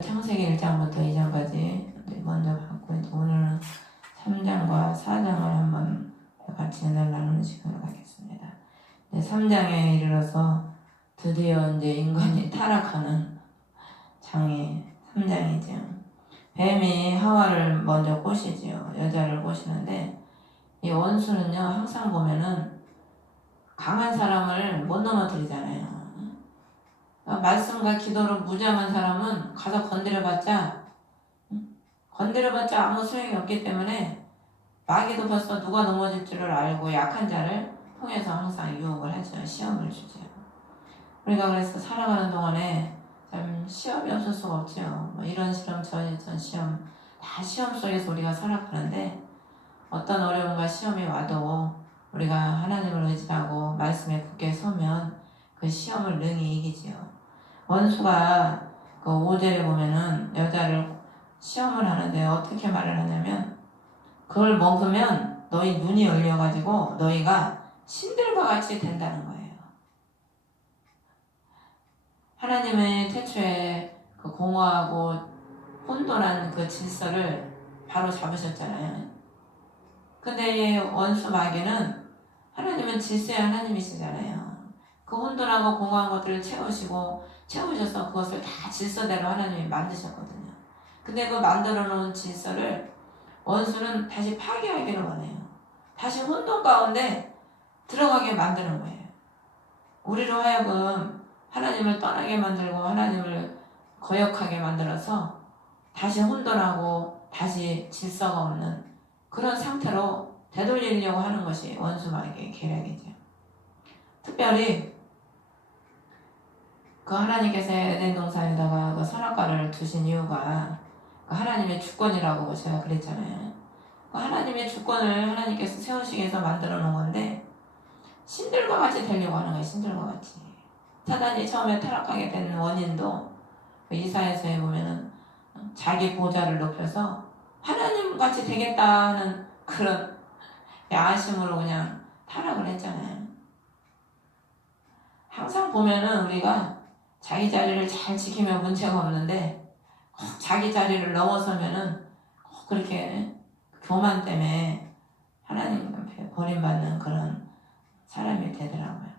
창세기 1장부터 2장까지 먼저 봤고, 오늘은 3장과 4장을 한번 같이 은혜를 나누는 시간을 갖겠습니다. 3장에 이르러서 드디어 이제 인간이 타락하는 장이 3장이죠. 뱀이 하와를 먼저 꼬시지요. 여자를 꼬시는데, 이 원수는요, 항상 보면은 강한 사람을 못 넘어뜨리잖아요. 말씀과 기도로 무장한 사람은 가서 건드려봤자 아무 소용이 없기 때문에 마귀도 벌써 누가 넘어질 줄을 알고 약한 자를 통해서 항상 유혹을 하죠. 시험을 주죠. 우리가 그래서 살아가는 동안에 참 시험이 없을 수가 없죠. 이런 시험 저런 시험 다 시험 속에서 우리가 살아가는데, 어떤 어려움과 시험이 와도 우리가 하나님을 의지하고 말씀에 굳게 서면 그 시험을 능히 이기지요. 원수가 그 5절에 보면은 여자를 시험을 하는데 어떻게 말을 하냐면, 그걸 먹으면 너희 눈이 열려가지고 너희가 신들과 같이 된다는 거예요. 하나님의 태초에 그 공허하고 혼돈한 그 질서를 바로 잡으셨잖아요. 근데 원수 마귀는, 하나님은 질서의 하나님이시잖아요. 그 혼돈하고 공허한 것들을 채우셔서 그것을 다 질서대로 하나님이 만드셨거든요. 근데 그 만들어 놓은 질서를 원수는 다시 파괴하기를 원해요. 다시 혼돈 가운데 들어가게 만드는 거예요. 우리로 하여금 하나님을 떠나게 만들고 하나님을 거역하게 만들어서 다시 혼돈하고 다시 질서가 없는 그런 상태로 되돌리려고 하는 것이 원수 마귀의 계략이죠. 특별히 그 하나님께서 에덴 동산에다가 그 선악과를 두신 이유가 그 하나님의 주권이라고 제가 그랬잖아요. 그 하나님의 주권을 하나님께서 세우시기 위해서 만들어 놓은 건데, 신들과 같이 되려고 하는 거예요. 신들과 같이. 사단이 처음에 타락하게 된 원인도 이사야서에 보면은 자기 보좌를 높여서 하나님 같이 되겠다는 그런 야심으로 그냥 타락을 했잖아요. 항상 보면은 우리가 자기 자리를 잘 지키면 문제가 없는데, 자기 자리를 넘어서면은 그렇게 교만 때문에 하나님 앞에 버림받는 그런 사람이 되더라고요.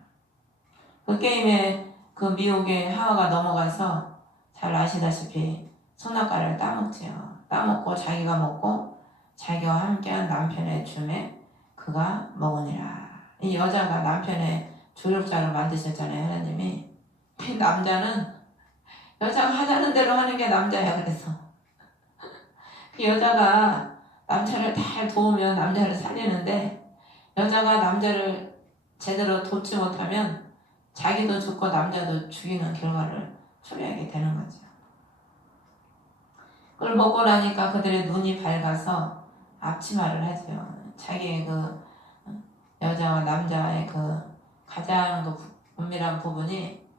그 게임에 그 미혹에 하와가 넘어가서 잘 아시다시피 선악과를 따먹지요. 따먹고 자기가 먹고 자기와 함께한 남편의 줌에 그가 먹으니라. 이 여자가 남편의 조력자로 만드셨잖아요, 하나님이. 그 남자는 여자가 하자는 대로 하는 게 남자야. 그래서 그 여자가 남자를 잘 도우면 남자를 살리는데, 여자가 남자를 제대로 돕지 못하면 자기도 죽고 남자도 죽이는 결과를 초래하게 되는 거죠. 그걸 먹고 나니까 그들의 눈이 밝아서 앞치마를 하죠. 자기의 그 여자와 남자의 그 가장 그 은밀한 부분이,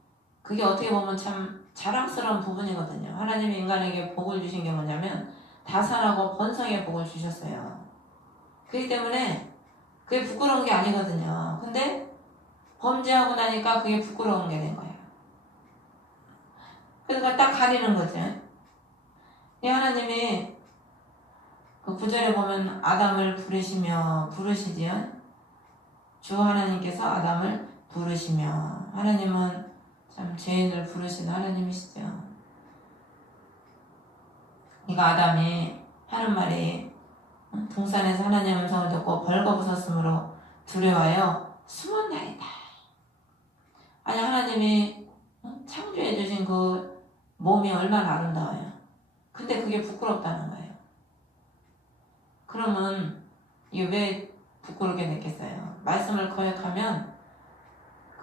그게 어떻게 보면 참 자랑스러운 부분이거든요. 하나님이 인간에게 복을 주신 게 뭐냐면 다산하고 번성의 복을 주셨어요. 그렇기 때문에 그게 부끄러운 게 아니거든요. 근데 범죄하고 나니까 그게 부끄러운 게 된 거예요. 그러니까 딱 가리는 거죠. 이 하나님이 그 9절에 보면 아담을 부르시지요. 주 하나님께서 아담을 부르시며, 하나님은 참 죄인을 부르시는 하나님이시죠. 이거 아담이 하는 말이, 동산에서 하나님의 음성을 듣고 벌거벗었으므로 두려워하여 숨었나이다. 아니, 하나님이 창조해 주신 그 몸이 얼마나 아름다워요. 근데 그게 부끄럽다는 거예요. 그러면 이게 왜 부끄럽게 됐겠어요? 말씀을 거역하면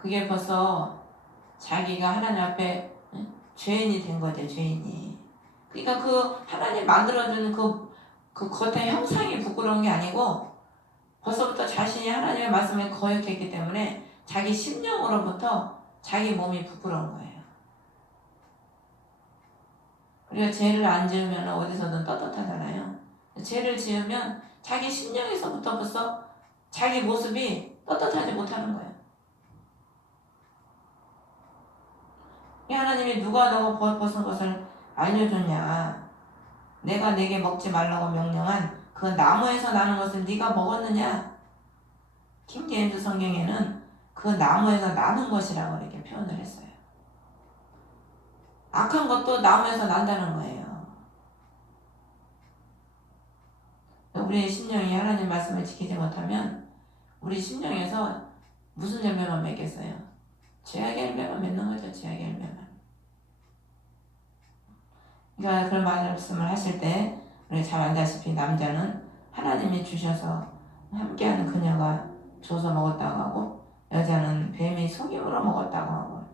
그게 벌써 자기가 하나님 앞에 죄인이 된 거죠. 죄인이. 그러니까 그 하나님 만들어주는 그 겉의 형상이 부끄러운 게 아니고, 벌써부터 자신이 하나님의 말씀에 거역했기 때문에 자기 심령으로부터 자기 몸이 부끄러운 거예요. 우리가 죄를 안 지으면 어디서든 떳떳하잖아요. 죄를 지으면 자기 심령에서부터 벌써 자기 모습이 떳떳하지 못하는 거예요. 이 하나님이 누가 너가 벗은 것을 알려줬냐? 내가 네게 먹지 말라고 명령한 그 나무에서 나는 것을 네가 먹었느냐? 킹제임스 성경에는 그 나무에서 나는 것이라고 이렇게 표현을 했어요. 악한 것도 나무에서 난다는 거예요. 우리의 심령이 하나님 말씀을 지키지 못하면 우리 심령에서 무슨 열매만 맺겠어요? 죄악의 열매만 맺는 거죠. 죄악의 열매만. 그러니까 그런 말씀을 하실 때 우리 잘 알다시피 남자는 하나님이 주셔서 함께하는 그녀가 줘서 먹었다고 하고, 여자는 뱀이 속임으로 먹었다고 하고,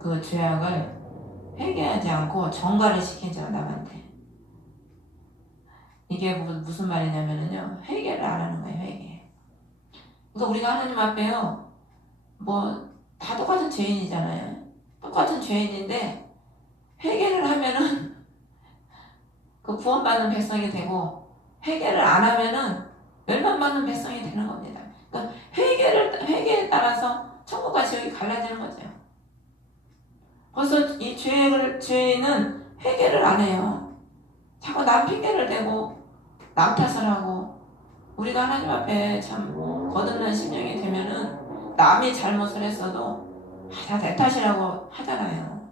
그 죄악을 회개하지 않고 정과를 시키죠. 남한테. 이게 무슨 말이냐면요, 회개를 안 하는 거예요. 회개. 그러니까 우리가 하나님 앞에요, 다 똑같은 죄인이잖아요. 똑같은 죄인인데 회개를 하면은 그 구원받는 백성이 되고, 회개를 안 하면은 멸망받는 백성이 되는 겁니다. 그러니까 회개에 따라서 천국과 지옥이 갈라지는 거죠. 벌써 이 죄인은 회개를 안 해요. 자꾸 남 핑계를 대고 남 탓을 하고, 우리가 하나님 앞에 참 거듭난 심령이 되면은 남이 잘못을 했어도 다 내 탓이라고 하잖아요.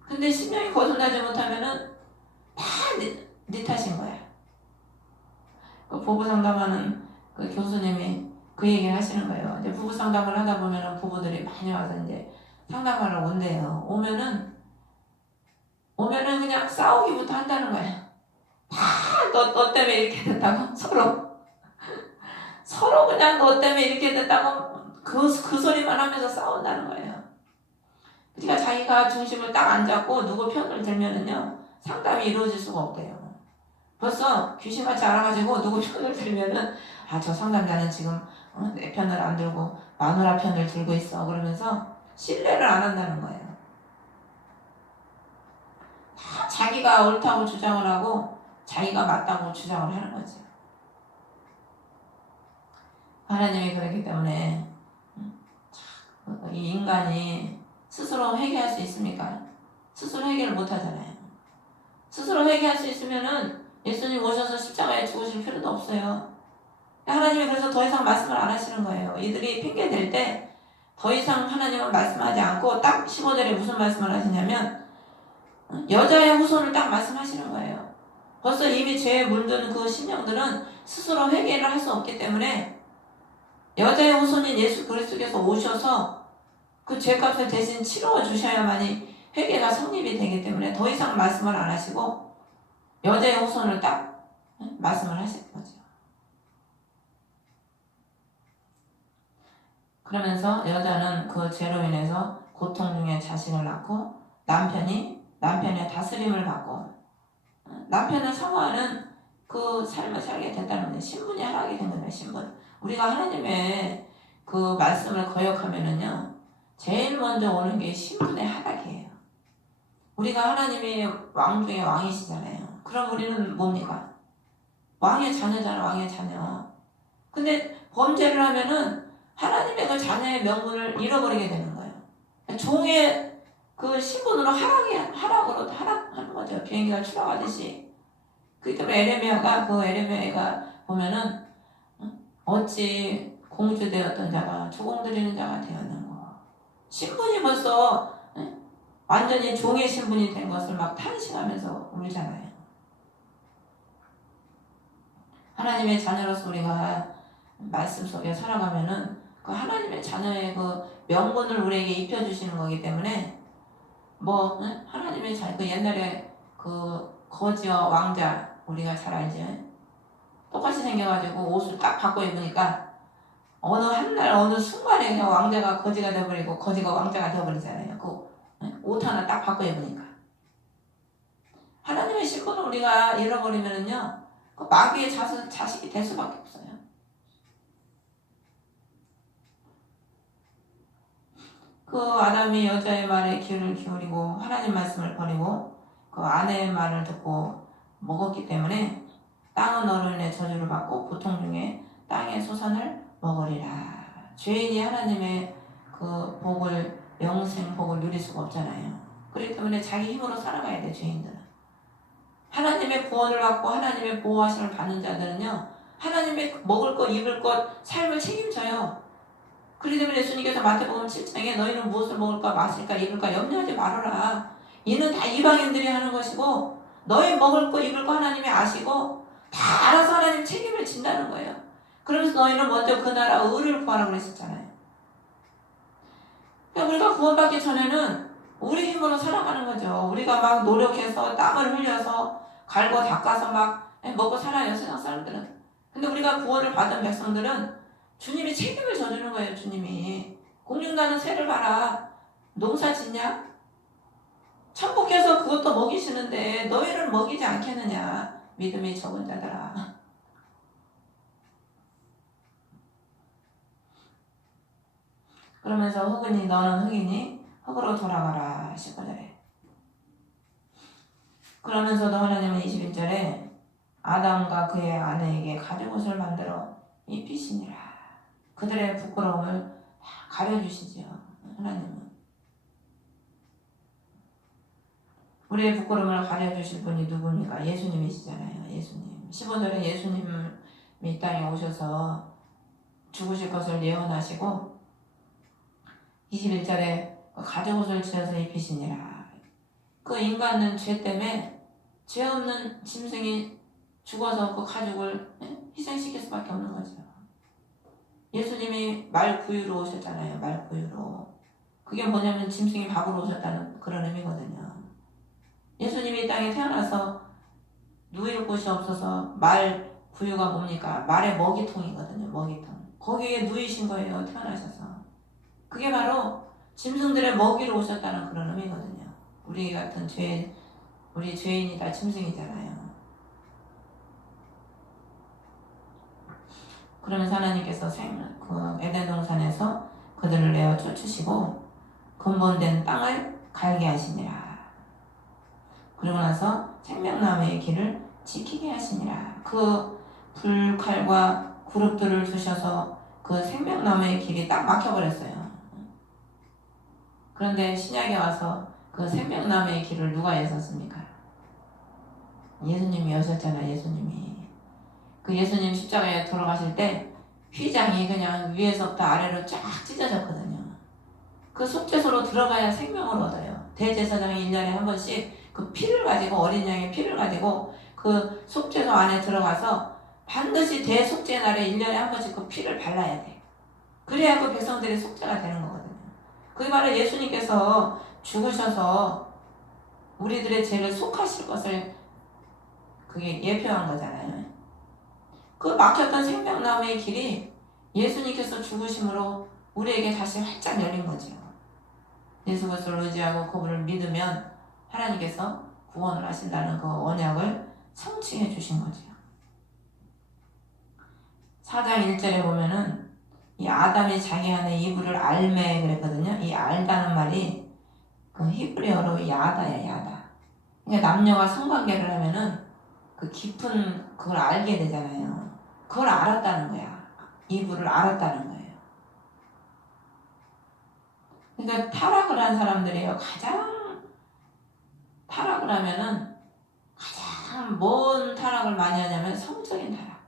근데 심령이 거듭나지 못하면은 다 네 탓인 거야. 그 부부 상담하는 그 교수님이 그 얘기를 하시는 거예요. 이제 부부 상담을 하다 보면은 부부들이 많이 와서 이제 상담하러 온대요. 오면은 그냥 싸우기부터 한다는 거야. 다 너 때문에 이렇게 됐다고 서로 그냥 너 때문에 이렇게 됐다고 그 소리만 하면서 싸운다는 거예요. 그러니까 자기가 중심을 딱 안 잡고 누구 편을 들면은요, 상담이 이루어질 수가 없대요. 벌써 귀신같이 알아가지고 누구 편을 들면은 저 상담자는 지금 내 편을 안 들고 마누라 편을 들고 있어, 그러면서 신뢰를 안 한다는 거예요. 다 자기가 옳다고 주장을 하고 자기가 맞다고 주장을 하는 거죠. 하나님이 그렇기 때문에 이 인간이 스스로 회개할 수 있습니까? 스스로 해결을 못 하잖아요. 스스로 회개할 수 있으면은 예수님 오셔서 십자가에 죽으실 필요도 없어요. 하나님이 그래서 더 이상 말씀을 안 하시는 거예요. 이들이 핑계 댈 때 더 이상 하나님은 말씀하지 않고 딱 15절에 무슨 말씀을 하시냐면 여자의 후손을 딱 말씀하시는 거예요. 벌써 이미 죄에 물든 그 신령들은 스스로 회개를 할 수 없기 때문에 여자의 후손인 예수 그리스도께서 오셔서 그 죄값을 대신 치러워 주셔야만이 회개가 성립이 되기 때문에 더 이상 말씀을 안 하시고 여자의 후손을 딱 말씀을 하시는 거죠. 그러면서 여자는 그 죄로 인해서 고통 중에 자식을 낳고 남편의 다스림을 받고 남편을 사모하는 그 삶을 살게 됐다는 거예요. 신분이 하락이 된 거예요. 신분. 우리가 하나님의 그 말씀을 거역하면은요, 제일 먼저 오는 게 신분의 하락이에요. 우리가 하나님이 왕 중에 왕이시잖아요. 그럼 우리는 뭡니까? 왕의 자녀잖아. 왕의 자녀. 근데 범죄를 하면은 하나님의 그 자녀의 명분을 잃어버리게 되는 거예요. 종의 그 신분으로 하락하는 거죠. 비행기가 추락하듯이. 그렇기 때문에 에레미야가 보면은 어찌 공주되었던 자가 조공드리는 자가 되었는가. 신분이 벌써 완전히 종의 신분이 된 것을 막 탄식하면서 울잖아요. 하나님의 자녀로서 우리가 말씀 속에 살아가면은 그 하나님의 자녀의 그 명분을 우리에게 입혀주시는 거기 때문에 하나님의 자녀, 그 옛날에 그 거지와 왕자 우리가 잘 알죠. 똑같이 생겨가지고 옷을 딱 바꿔 입으니까 어느 한날 어느 순간에 그냥 왕자가 거지가 되어버리고 거지가 왕자가 되어버리잖아요. 그 옷 하나 딱 바꿔 입으니까. 하나님의 신분을 우리가 잃어버리면은요, 그 마귀의 자식이 될 수밖에 없어요. 그 아담이 여자의 말에 귀를 기울이고 하나님 말씀을 버리고 그 아내의 말을 듣고 먹었기 때문에 땅은 너로 인해 저주를 받고 고통 중에 땅의 소산을 먹으리라. 죄인이 하나님의 그 복을, 영생 복을 누릴 수가 없잖아요. 그렇기 때문에 자기 힘으로 살아가야 돼, 죄인들은. 하나님의 구원을 받고 하나님의 보호하심을 받는 자들은요, 하나님의 먹을 것, 입을 것, 삶을 책임져요. 그렇기 때문에 예수님께서 마태복음 7장에 너희는 무엇을 먹을까, 마실까, 입을까 염려하지 말아라. 이는 다 이방인들이 하는 것이고 너희 먹을 거, 입을 거 하나님이 아시고 다 알아서 하나님 책임을 진다는 거예요. 그러면서 너희는 먼저 그 나라 의를 구하라고 그랬었잖아요. 그러니까 우리가 구원받기 전에는 우리 힘으로 살아가는 거죠. 우리가 막 노력해서 땀을 흘려서 갈고 닦아서 막 먹고 살아요, 세상 사람들은. 근데 우리가 구원을 받은 백성들은 주님이 책임을 져주는 거예요. 주님이 공중나는 새를 봐라, 농사 짓냐? 천국에서 그것도 먹이시는데 너희를 먹이지 않겠느냐, 믿음이 적은 자들아. 그러면서 흑이니 너는 흑이니 흑으로 돌아가라 19절에. 그러면서도 하나님은 21절에 아담과 그의 아내에게 가죽옷을 만들어 입히시니라. 그들의 부끄러움을 가려주시지요. 하나님은 우리의 부끄러움을 가려주실 분이 누굽니까? 예수님이시잖아요. 예수님. 15절에 예수님이 이 땅에 오셔서 죽으실 것을 예언하시고 21절에 가죽옷을 지어서 입히시니라. 그 인간은 죄 때문에 죄 없는 짐승이 죽어서 그 가죽을 희생시킬 수밖에 없는 거죠. 예수님이 말구유로 오셨잖아요. 말구유로. 그게 뭐냐면 짐승이 밥으로 오셨다는 그런 의미거든요. 예수님이 이 땅에 태어나서 누일 곳이 없어서 말구유가 뭡니까? 말의 먹이통이거든요. 먹이통. 거기에 누이신 거예요. 태어나셔서. 그게 바로 짐승들의 먹이로 오셨다는 그런 의미거든요. 우리 같은 우리 죄인이 다 짐승이잖아요. 그러면서 하나님께서 그 에덴 동산에서 그들을 내어 쫓으시고 근본된 땅을 갈게 하시니라. 그러고 나서 생명나무의 길을 지키게 하시니라. 그 불칼과 그룹들을 두셔서 그 생명나무의 길이 딱 막혀버렸어요. 그런데 신약에 와서 그 생명나무의 길을 누가 여셨습니까? 예수님이 여셨잖아요. 예수님이. 그 예수님 십자가에 돌아가실 때 휘장이 그냥 위에서부터 아래로 쫙 찢어졌거든요. 그 속죄소로 들어가야 생명을 얻어요. 대제사장이 1년에 한 번씩 그 피를 가지고, 어린 양의 피를 가지고 그 속죄소 안에 들어가서 반드시 대속죄 날에 1년에 한 번씩 그 피를 발라야 돼. 그래야 그 백성들이 속죄가 되는 거거든요. 그게 바로 예수님께서 죽으셔서 우리들의 죄를 속하실 것을 그게 예표한 거잖아요. 그 막혔던 생명나무의 길이 예수님께서 죽으심으로 우리에게 다시 활짝 열린 거죠. 예수 그리스도를 의지하고 그분을 믿으면 하나님께서 구원을 하신다는 그 언약을 성취해 주신 거죠. 4장 1절에 보면은 이 아담이 자기 안에 이브를 알매 그랬거든요. 이 알다는 말이 그 히브리어로 야다야, 야다. 그러니까 남녀가 성관계를 하면은 그 깊은 그걸 알게 되잖아요. 그걸 알았다는 거야. 이브를 알았다는 거예요. 그러니까 타락을 한 사람들이에요. 타락을 하면은 가장 뭔 타락을 많이 하냐면 성적인 타락.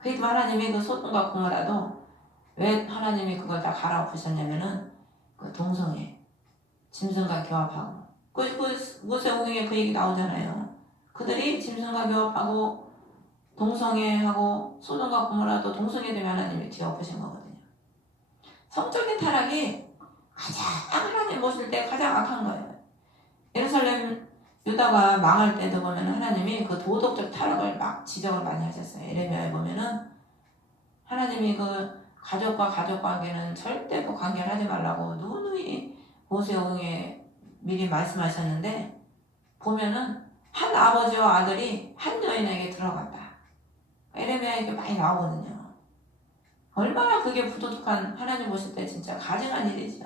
그래도 하나님이 그 소돔과 고모라도 왜 하나님이 그걸 다 갈아엎으셨냐면은 그 동성애, 짐승과 교합하고. 그 모세오경에 그 얘기 나오잖아요. 그들이 짐승과 교합하고 동성애하고 소돔과 고모라도 동성애 되면 하나님이 뒤엎으신 거거든요. 성적인 타락이 가장 하나님 모실 때 가장 악한 거예요. 예루살렘 유다가 망할 때도 보면 하나님이 그 도덕적 타락을 막 지적을 많이 하셨어요. 예레미야에 보면은 하나님이 그 가족과 가족 관계는 절대 그 관계를 하지 말라고 누누이 모세오경에 미리 말씀하셨는데 보면은 한 아버지와 아들이 한 여인에게 들어갔다. 예레미야에 많이 나오거든요. 얼마나 그게 부도덕한, 하나님 보실 때 진짜 가증한 일이죠.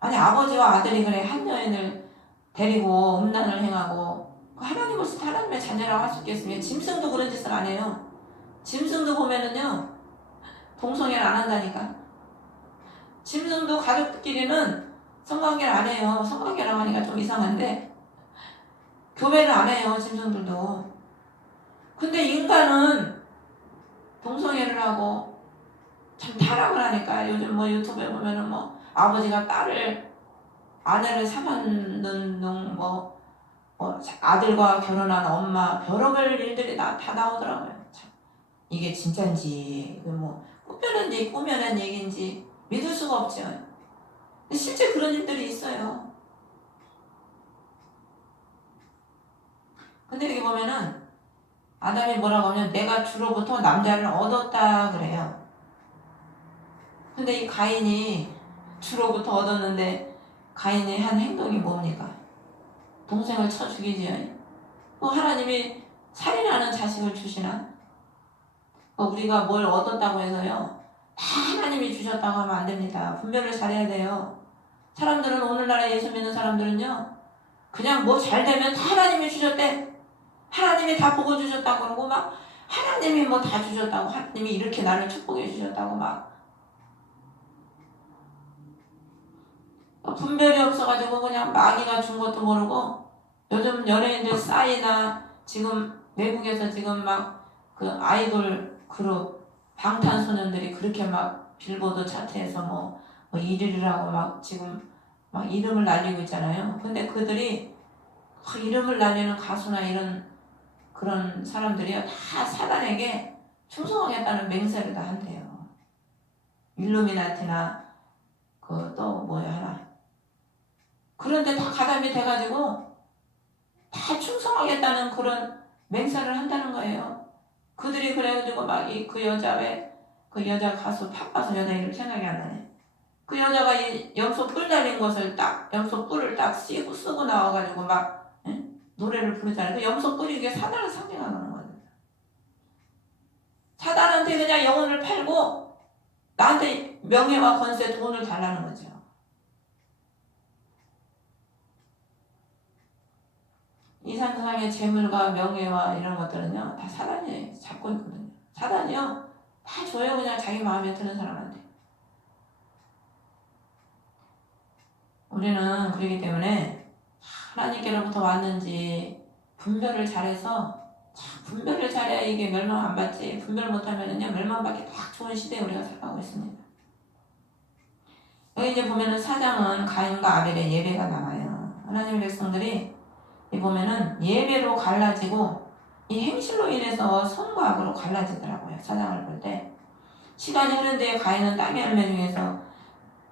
아니 아버지와 아들이 그래 한 여인을 데리고 음란을 행하고 하나님 보실 때 하나님의 자녀라고 할 수 있겠습니까? 짐승도 그런 짓을 안 해요. 짐승도 보면은요 동성애를 안 한다니까. 짐승도 가족끼리는 성관계를 안 해요. 성관계라고 하니까 좀 이상한데 교배를 안 해요. 짐승들도. 근데 인간은 동성애를 하고 참 타락을 하니까 요즘 뭐 유튜브에 보면은 뭐 아버지가 아내를 사만는 아들과 결혼한 엄마 별의별 일들이 다 나오더라고요. 참. 이게 진짠지 뭐 꾸며낸 얘기인지 믿을 수가 없죠. 근데 실제 그런 일들이 있어요. 근데 여기 보면은 아담이 뭐라고 하면 내가 주로부터 남자를 얻었다 그래요. 근데 이 가인이 주로부터 얻었는데 가인이 한 행동이 뭡니까? 동생을 쳐 죽이지요. 뭐 하나님이 살인하는 자식을 주시나? 우리가 뭘 얻었다고 해서요. 다 하나님이 주셨다고 하면 안 됩니다. 분별을 잘해야 돼요. 사람들은 오늘날에 예수 믿는 사람들은요. 그냥 뭐 잘되면 다 하나님이 주셨대. 하나님이 다 보고 주셨다고 그러고 막 하나님이 뭐 다 주셨다고 하나님이 이렇게 나를 축복해 주셨다고 막 분별이 없어가지고 그냥 마귀가 준 것도 모르고 요즘 연예인들 싸이나 지금 외국에서 지금 막 그 아이돌 그룹 방탄소년들이 그렇게 막 빌보드 차트에서 뭐 1위라고 막 지금 막 이름을 날리고 있잖아요. 근데 그들이 이름을 날리는 가수나 이런 그런 사람들이요 다 사단에게 충성하겠다는 맹세를 다 한대요. 일루미나티나 그 또 뭐야 하나 그런데 다 가담이 돼가지고 다 충성하겠다는 그런 맹세를 한다는 거예요. 그들이 그래가지고 막 그 여자 그 여자 가수 팝가수 여자 이름 생각이 안 나네. 그 여자가 이 염소 뿔 달린 것을 염소 뿔을 딱 쓰고 나와가지고 막 노래를 부르잖아요. 그 염소 뿔이 이게 사단을 상징하는 거거든요. 사단한테 그냥 영혼을 팔고 나한테 명예와 권세 돈을 달라는 거죠. 이 세상의 재물과 명예와 이런 것들은요 다 사단이 잡고 있거든요. 사단이요 다 줘요. 그냥 자기 마음에 드는 사람한테. 우리는 그렇기 때문에 하나님께로부터 왔는지 분별을 잘해서 분별을 잘해야 이게 멸망 안 받지. 분별 못하면은요 멸망받기 딱 좋은 시대에 우리가 살아가고 있습니다. 여기 이제 보면은 4장은 가인과 아벨의 예배가 나와요. 하나님의 백성들이 이 보면은 예배로 갈라지고 이 행실로 인해서 선과 악으로 갈라지더라고요. 4장을 볼 때 시간이 흐른 뒤에 가인은 땅의 열매 중에서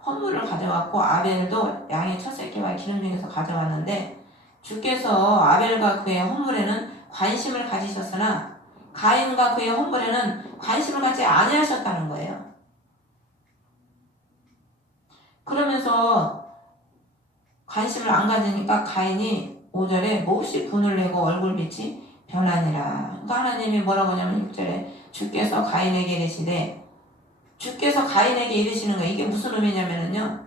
헌물을 가져왔고 아벨도 양의 첫 새끼와 기름 중에서 가져왔는데 주께서 아벨과 그의 헌물에는 관심을 가지셨으나 가인과 그의 헌물에는 관심을 갖지 아니하셨다는 거예요. 그러면서 관심을 안 가지니까 가인이 5절에 몹시 분을 내고 얼굴빛이 변하니라. 그러니까 하나님이 뭐라고 하냐면 6절에 주께서 가인에게 이르시되 주께서 가인에게 이르시는 거예요. 이게 무슨 의미냐면요.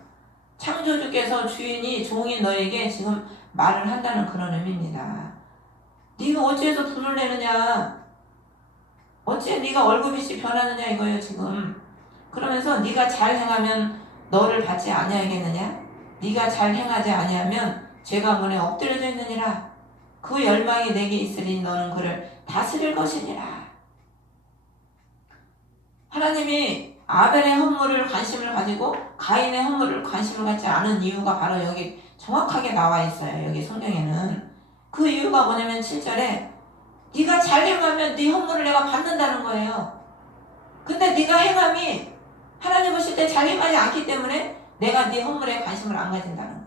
창조주께서 주인이 종인 너에게 지금 말을 한다는 그런 의미입니다. 네가 어찌해서 분을 내느냐. 어찌 네가 얼굴빛이 변하느냐 이거예요 지금. 그러면서 네가 잘 행하면 너를 받지 아니하겠느냐. 네가 잘 행하지 아니하면 죄가 문에 엎드려져 있느니라. 그 열망이 내게 있으니 너는 그를 다스릴 것이니라. 하나님이 아벨의 헌물을 관심을 가지고 가인의 헌물을 관심을 갖지 않은 이유가 바로 여기 정확하게 나와 있어요. 여기 성경에는. 그 이유가 뭐냐면 7절에 네가 잘 행하면 네 헌물을 내가 받는다는 거예요. 근데 네가 행함이 하나님 보실 때 잘 행하지 않기 때문에 내가 네 헌물에 관심을 안 가진다는 거예요.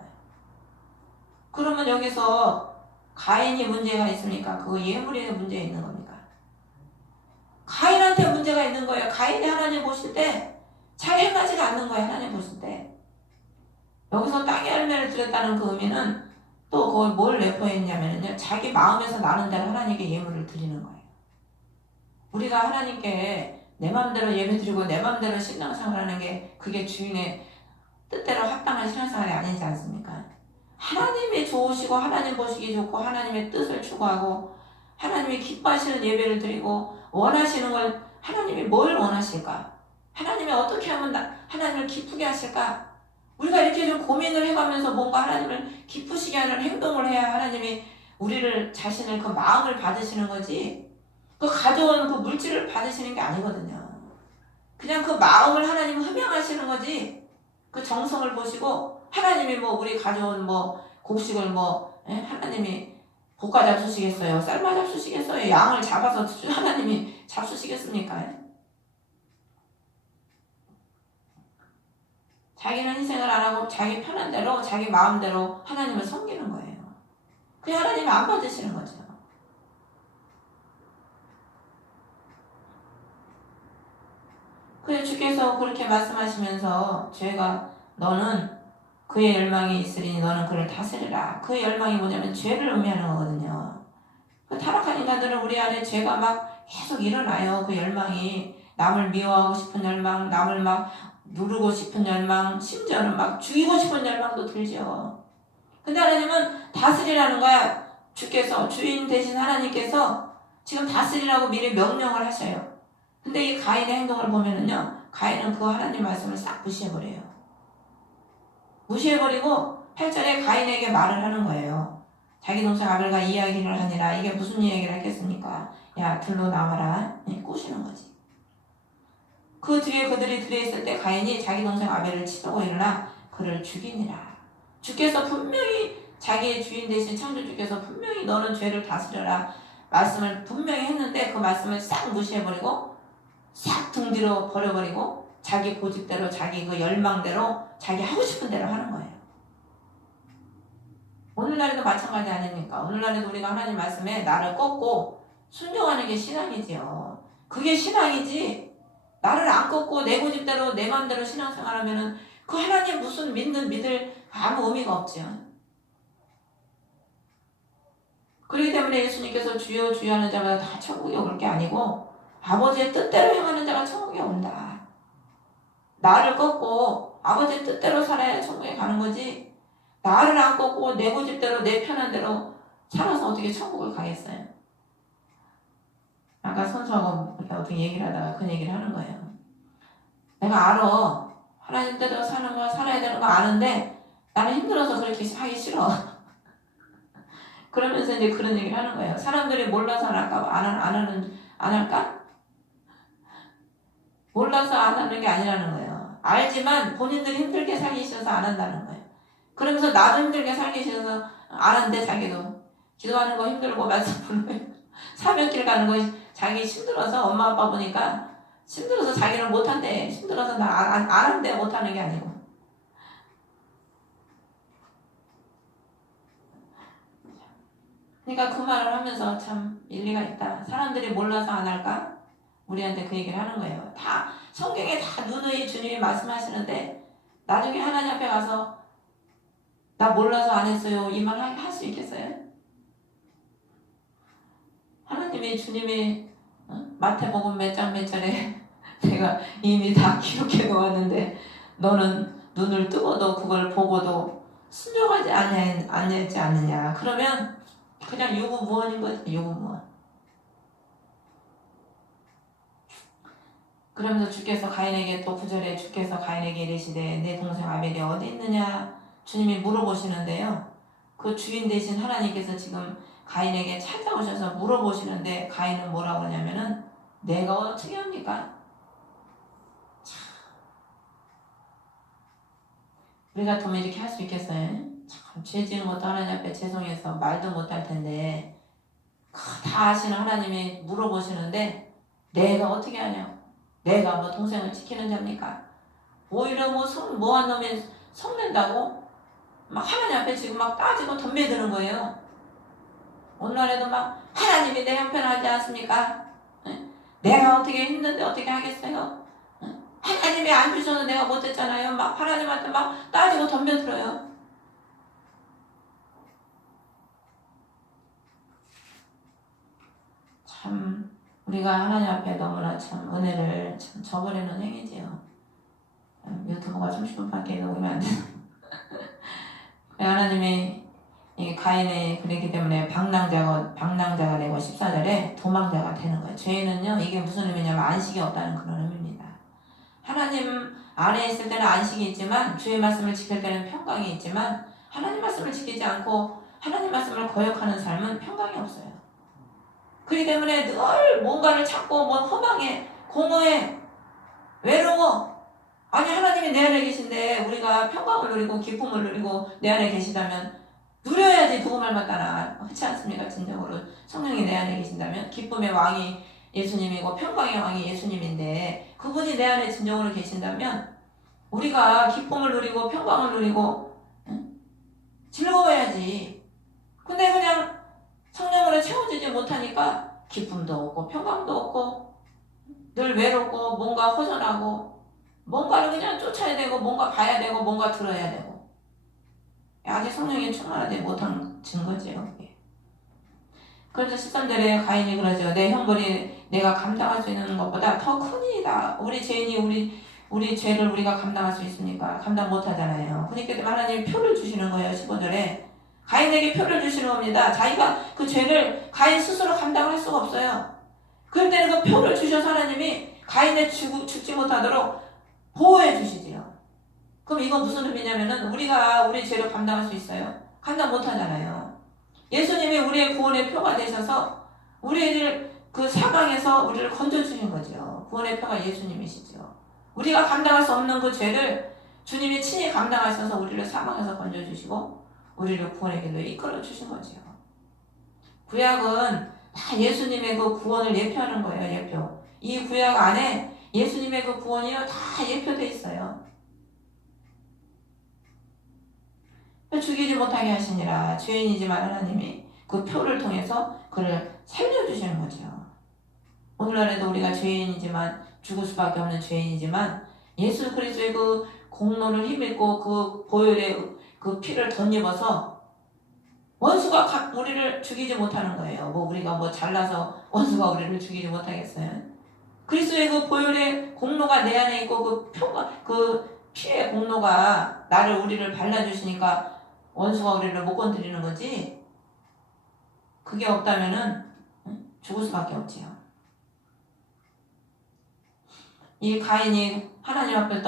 그러면 여기서 가인이 문제가 있습니까? 그 예물의 문제가 있는 겁니까? 가인한테 문제가 있는 거예요. 가인이 하나님 보실 때 잘 행하지가 않는 거예요. 하나님 보실 때. 여기서 땅의 열매를 드렸다는 그 의미는 또 그걸 뭘 내포했냐면요. 자기 마음에서 나는 대로 하나님께 예물을 드리는 거예요. 우리가 하나님께 내 마음대로 예배 드리고 내 마음대로 신앙생활 하는 게 그게 주인의 뜻대로 합당한 신앙생활이 아니지 않습니까? 하나님이 좋으시고 하나님 보시기 좋고 하나님의 뜻을 추구하고 하나님이 기뻐하시는 예배를 드리고 원하시는 걸 하나님이 뭘 원하실까? 하나님이 어떻게 하면 하나님을 기쁘게 하실까? 우리가 이렇게 좀 고민을 해가면서 뭔가 하나님을 기쁘시게 하는 행동을 해야 하나님이 우리를 자신을 그 마음을 받으시는 거지, 그 가져온 그 물질을 받으시는 게 아니거든요. 그냥 그 마음을 하나님은 흠양하시는 거지, 그 정성을 보시고 하나님이 뭐 우리 가져온 뭐 곡식을 뭐 하나님이 볶아 잡수시겠어요? 삶아 잡수시겠어요? 양을 잡아서 하나님이 잡수시겠습니까? 자기는 희생을 안 하고 자기 편한 대로 자기 마음대로 하나님을 섬기는 거예요. 그게 하나님이 안 받으시는 거죠. 그래서 주께서 그렇게 말씀하시면서 죄가 너는 그의 열망이 있으리니 너는 그를 다스리라. 그의 열망이 뭐냐면 죄를 의미하는 거거든요. 그 타락한 인간들은 우리 안에 죄가 막 계속 일어나요. 그 열망이 남을 미워하고 싶은 열망, 남을 막 누르고 싶은 열망, 심지어는 막 죽이고 싶은 열망도 들죠. 근데 하나님은 다스리라는 거야. 주께서, 주인 되신 하나님께서 지금 다스리라고 미리 명령을 하셔요. 근데 이 가인의 행동을 보면은요, 가인은 그 하나님 말씀을 싹 무시해버려요. 무시해버리고 8절에 가인에게 말을 하는 거예요. 자기 동생 아벨과 이야기를 하니라. 이게 무슨 이야기를 했겠습니까? 야, 들로 나와라. 꼬시는 거지. 그 뒤에 그들이 들어있을 때 가인이 자기 동생 아벨을 치려고 일어나 그를 죽이니라. 주께서 분명히 자기의 주인 되신 창조주께서 분명히 너는 죄를 다스려라 말씀을 분명히 했는데 그 말씀을 싹 무시해버리고 싹 등 뒤로 버려버리고 자기 고집대로 자기 그 열망대로 자기 하고 싶은 대로 하는 거예요. 오늘날에도 마찬가지 아닙니까? 오늘날에도 우리가 하나님 말씀에 나를 꺾고 순종하는 게 신앙이지요. 그게 신앙이지, 나를 안 꺾고 내 고집대로 내 마음대로 신앙생활하면은 그 하나님 무슨 믿을 아무 의미가 없지요. 그렇기 때문에 예수님께서 주여 주여 하는 자마다 다 천국에 올 게 아니고 아버지의 뜻대로 행하는 자가 천국에 온다. 나를 꺾고 아버지의 뜻대로 살아야 천국에 가는 거지, 나를 안 꺾고 내 고집대로 내 편한 대로 살아서 어떻게 천국을 가겠어요? 아까 선수하고 어떻게 얘기를 하다가 그 얘기를 하는 거예요. 내가 알아. 하나님 뜻대로 사는 거, 살아야 되는 거 아는데 나는 힘들어서 그렇게 하기 싫어. 그러면서 이제 그런 얘기를 하는 거예요. 사람들이 몰라서 안 할까? 안 할까? 몰라서 안 하는 게 아니라는 거예요. 알지만 본인들이 힘들게 살기 싫어서 안 한다는 거예요. 그러면서 나도 힘들게 살기 싫어서 안 하는데 자기도 기도하는 거 힘들고 말씀 부르고 사명길 가는 거 자기 힘들어서 엄마 아빠 보니까 힘들어서 자기는 못한대. 힘들어서 나 안 한대. 못하는 게 아니고. 그러니까 그 말을 하면서 참 일리가 있다. 사람들이 몰라서 안 할까? 우리한테 그 얘기를 하는 거예요. 다 성경에 다 누누이 주님이 말씀하시는데 나중에 하나님 앞에 가서 나 몰라서 안 했어요. 이 말 할 수 있겠어요? 하나님이 주님이 마태복음 몇 장 몇 절에 내가 이미 다 기록해 놓았는데 너는 눈을 뜨고도 그걸 보고도 순종하지 않지 않느냐. 그러면 그냥 유구무원인 거지. 유구무원. 그러면서 주께서 가인에게 또 9절에 주께서 가인에게 이르시되 내 동생 아벨이 어디 있느냐 주님이 물어보시는데요. 그 주인 되신 하나님께서 지금 가인에게 찾아오셔서 물어보시는데 가인은 뭐라고 하냐면은 내가 어떻게 합니까? 우리 같으면 이렇게 할 수 있겠어요? 참, 죄 지은 것도 하나님 앞에 죄송해서 말도 못할 텐데 다 아시는 하나님이 물어보시는데 내가 어떻게 하냐고. 내가 뭐 동생을 지키는 자입니까? 오히려 뭐한 놈이 성낸다고 막 하나님 앞에 지금 막 따지고 덤벼드는 거예요. 오늘날에도 막 하나님이 내 형편 하지 않습니까? 내가 어떻게 힘든데 어떻게 하겠어요? 하나님이 안 주셔서 내가 못했잖아요. 막 하나님한테 막 따지고 덤벼들어요. 참 우리가 하나님 앞에 너무나 참 은혜를 참 저버리는 행위지요. 유튜브가 30분밖에 녹으면 안 돼요. 하나님이 이 가인의 그랬기 때문에 방랑자가 되고 14절에 도망자가 되는 거예요. 죄는요, 이게 무슨 의미냐면 안식이 없다는 그런 의미입니다. 하나님 안에 있을 때는 안식이 있지만 주의 말씀을 지킬 때는 평강이 있지만 하나님 말씀을 지키지 않고 하나님 말씀을 거역하는 삶은 평강이 없어요. 그렇기 때문에 늘 뭔가를 찾고 뭐 허망해, 공허해, 외로워. 아니 하나님이 내 안에 계신데 우리가 평강을 누리고 기쁨을 누리고 내 안에 계시다면 누려야지 복음을 따라. 그렇지 않습니까? 진정으로 성령이 내 안에 계신다면 기쁨의 왕이 예수님이고 평강의 왕이 예수님인데 그분이 내 안에 진정으로 계신다면 우리가 기쁨을 누리고 평강을 누리고 즐거워야지. 근데 그냥 성령으로 채워지지 못하니까 기쁨도 없고 평강도 없고 늘 외롭고 뭔가 허전하고 뭔가를 그냥 쫓아야 되고 뭔가 봐야 되고 뭔가 들어야 되고 아직 성령이 충만하지 못한 증거지요. 그래서 13절에 가인이 그러죠. 내 형벌이 내가 감당할 수 있는 것보다 더 크니이다. 우리 죄인이 우리 죄를 우리가 감당할 수 있습니까? 감당 못하잖아요. 그러니까 하나님이 표를 주시는 거예요. 15절에 가인에게 표를 주시는 겁니다. 자기가 그 죄를 가인 스스로 감당을 할 수가 없어요. 그럴 때는 그 표를 주셔서 하나님이 가인을 죽지 못하도록 보호해 주시지요. 그럼 이건 무슨 의미냐면은 우리가 우리 죄를 감당할 수 있어요? 감당 못하잖아요. 예수님이 우리의 구원의 표가 되셔서 우리를 그 사방에서 우리를 건져주신 거죠. 구원의 표가 예수님이시죠. 우리가 감당할 수 없는 그 죄를 주님이 친히 감당하셔서 우리를 사방에서 건져주시고 우리를 구원의 길로 이끌어 주신 거죠. 구약은 다 예수님의 그 구원을 예표하는 거예요. 예표. 이 구약 안에 예수님의 그 구원이요 다 예표돼 있어요. 죽이지 못하게 하시니라. 죄인이지만 하나님이 그 표를 통해서 그를 살려주시는 거죠. 오늘날에도 우리가 죄인이지만 죽을 수밖에 없는 죄인이지만 예수 그리스도의 그 공로를 힘입고 그 보혈의 그 피를 덧입어서 원수가 우리를 죽이지 못하는 거예요. 우리가 잘나서 원수가 우리를 죽이지 못하겠어요. 그리스도의 그 보혈의 공로가 내 안에 있고 그 표가 그 피의 공로가 우리를 발라주시니까 원수가 우리를 못 건드리는 거지. 그게 없다면은 죽을 수밖에 없지요. 이 가인이 하나님 앞을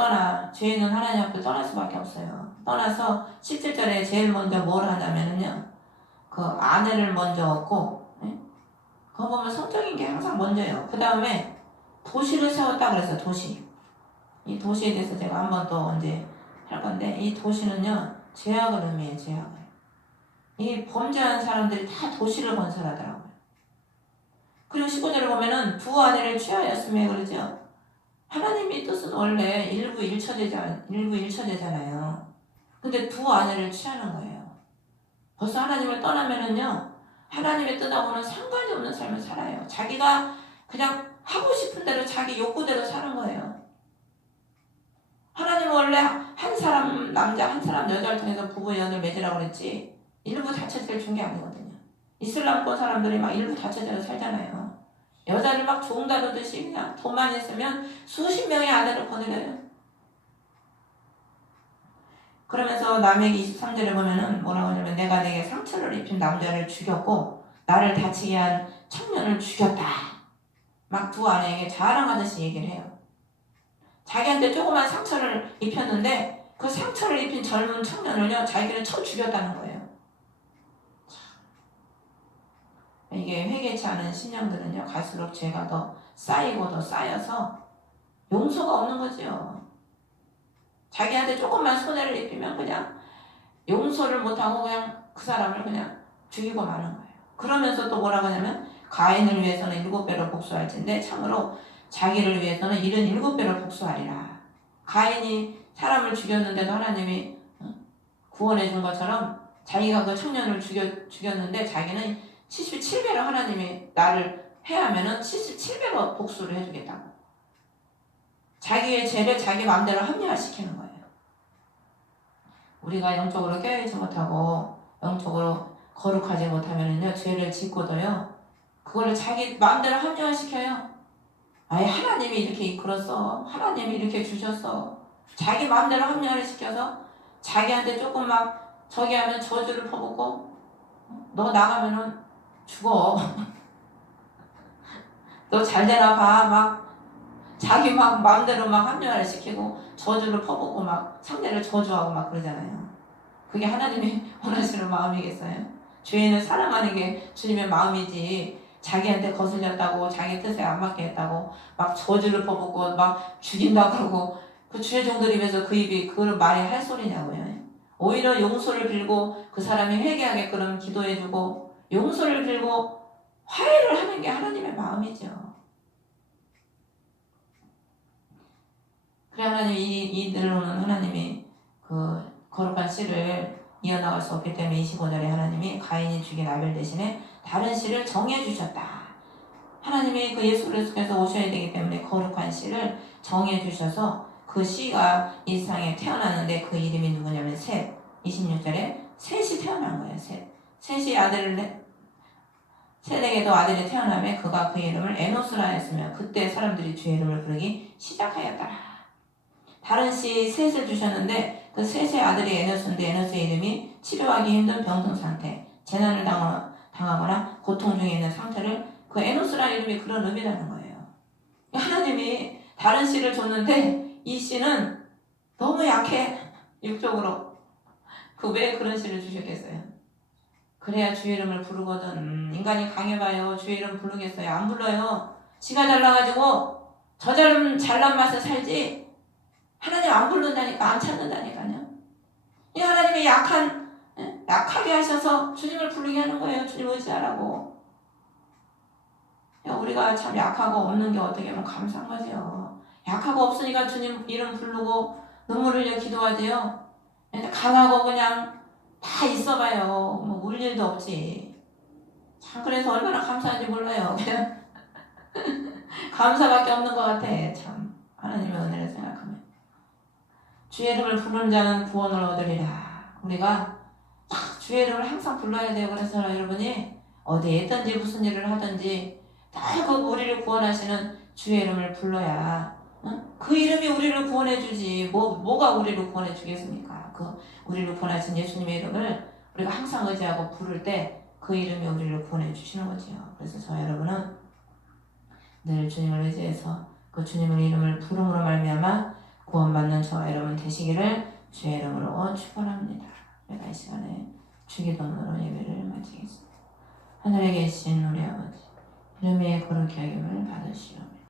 죄인은 하나님 앞을 떠날 수밖에 없어요. 떠나서 17절에 제일 먼저 뭘 하냐면요. 그 아내를 먼저 얻고, 그거 보면 성적인 게 항상 먼저예요. 그 다음에 도시를 세웠다 그래서 도시. 이 도시에 대해서 제가 한 번 더 언제 할 건데, 이 도시는요, 죄악을 의미해요, 죄악을. 이 범죄하는 사람들이 다 도시를 건설하더라고요. 그리고 15절을 보면은 두 아내를 취하였음에 그러죠. 하나님의 뜻은 원래 일부 일처제잖아요. 근데 두 아내를 취하는 거예요. 벌써 하나님을 떠나면은요, 하나님의 뜻하고는 상관이 없는 삶을 살아요. 자기가 그냥 하고 싶은 대로 자기 욕구대로 사는 거예요. 하나님은 원래 한 사람 남자 한 사람 여자를 통해서 부부 연을 맺으라고 그랬지 일부 다처제를 준 게 아니거든요. 이슬람권 사람들이 막 일부 다처제로 살잖아요. 여자를 막 종다루듯이 그냥 돈만 있으면 수십 명의 아내를 거느려요. 그러면서 남에게 23절에 보면은 뭐라고 하냐면 내가 내게 상처를 입힌 남자를 죽였고 나를 다치게 한 청년을 죽였다. 막 두 아내에게 자랑하듯이 얘기를 해요. 자기한테 조그만 상처를 입혔는데 그 상처를 입힌 젊은 청년을요 자기를 쳐 죽였다는 거예요. 이게 회개치 않은 신령들은요 갈수록 죄가 더 쌓이고 더 쌓여서 용서가 없는 거지요. 자기한테 조금만 손해를 입히면 그냥 용서를 못하고 그냥 그 사람을 그냥 죽이고 마는 거예요. 그러면서 또 뭐라고 하냐면 가인을 위해서는 7배로 복수할 텐데 참으로 자기를 위해서는 77배로 복수하리라. 가인이 사람을 죽였는데도 하나님이 구원해 준 것처럼 자기가 그 청년을 죽였는데 자기는 77배로 하나님이 나를 해하면은 77배로 복수를 해주겠다고. 자기의 죄를 자기 마음대로 합리화시키는 거예요. 우리가 영적으로 깨어있지 못하고 영적으로 거룩하지 못하면은요 죄를 짓고도요 그거를 자기 마음대로 합리화시켜요. 아예 하나님이 이렇게 이끌었어. 하나님이 이렇게 주셨어. 자기 마음대로 합리화를 시켜서 자기한테 조금 막 저기 하면 저주를 퍼붓고 너 나가면은 죽어. 너 잘 되나 봐. 막 자기 막 마음대로 막 합리화를 시키고 저주를 퍼붓고 막 상대를 저주하고 막 그러잖아요. 그게 하나님이 원하시는 마음이겠어요? 죄인을 사랑하는 게 주님의 마음이지, 자기한테 거슬렸다고 자기 뜻에 안 맞게 했다고 막 저주를 퍼붓고 막 죽인다 그러고 그 주의 종들 입에서 그 입이 그런 말이 할 소리냐고요. 오히려 용서를 빌고 그 사람이 회개하게끔 기도해주고 용서를 빌고 화해를 하는 게 하나님의 마음이죠. 그래 하나님 이들로는 하나님이 그 거룩한 씨를 이어나갈 수 없기 때문에 25절에 하나님이 가인이 죽인 아벨 대신에 다른 씨를 정해 주셨다. 하나님이 그 예수 그리스도께서 오셔야 되기 때문에 거룩한 씨를 정해 주셔서 그 씨가 이 세상에 태어나는데 그 이름이 누구냐면 셋. 26절에 셋이 태어난 거예요. 셋이 셋에게도 아들이 태어나며 그가 그 이름을 에노스라 했으며 그때 사람들이 주의 이름을 부르기 시작하였더라. 다른 씨 셋을 주셨는데 그 셋의 아들이 에노스인데 에노스의 이름이 치료하기 힘든 병든 상태, 재난을 당하거나 고통 중에 있는 상태를 그 에노스라는 이름이 그런 의미라는 거예요. 하나님이 다른 씨를 줬는데 이 씨는 너무 약해, 육적으로. 그 왜 그런 씨를 주셨겠어요? 그래야 주의 이름을 부르거든. 인간이 강해봐요. 주의 이름 부르겠어요? 안 불러요. 지가 잘나가지고 저 잘난 맛에 살지 하나님 안 부른다니까, 안 찾는다니까요. 이 하나님이 약하게 하셔서 주님을 부르게 하는 거예요. 주님 의지하라고. 우리가 참 약하고 없는 게 어떻게 보면 감사한 거죠. 약하고 없으니까 주님 이름 부르고 눈물 흘려 기도하지요. 강하고 그냥 다 있어봐요. 뭐 울 일도 없지. 참 그래서 얼마나 감사한지 몰라요. 그냥 감사밖에 없는 것 같아. 참 하나님의 은혜를 생각하면. 주의 이름을 부르는 자는 구원을 얻으리라. 우리가 주의 이름을 항상 불러야 돼요. 그래서 여러분이 어디에 있든지 무슨 일을 하든지 다 그 우리를 구원하시는 주의 이름을 불러야, 그 이름이 우리를 구원해주지. 뭐가 우리를 구원해주겠습니까? 그 우리를 구원하신 예수님의 이름을 우리가 항상 의지하고 부를 때 그 이름이 우리를 구원해주시는 거지요. 그래서 저 여러분은 늘 주님을 의지해서 그 주님의 이름을 부름으로 말미암아 구원받는 저와 여러분 되시기를 주의 이름으로 축원합니다. 제가 이 시간에 주기도문으로 예배를 마치겠습니다. 하늘에 계신 우리 아버지, 이름이 거룩히 여김을 받으시오며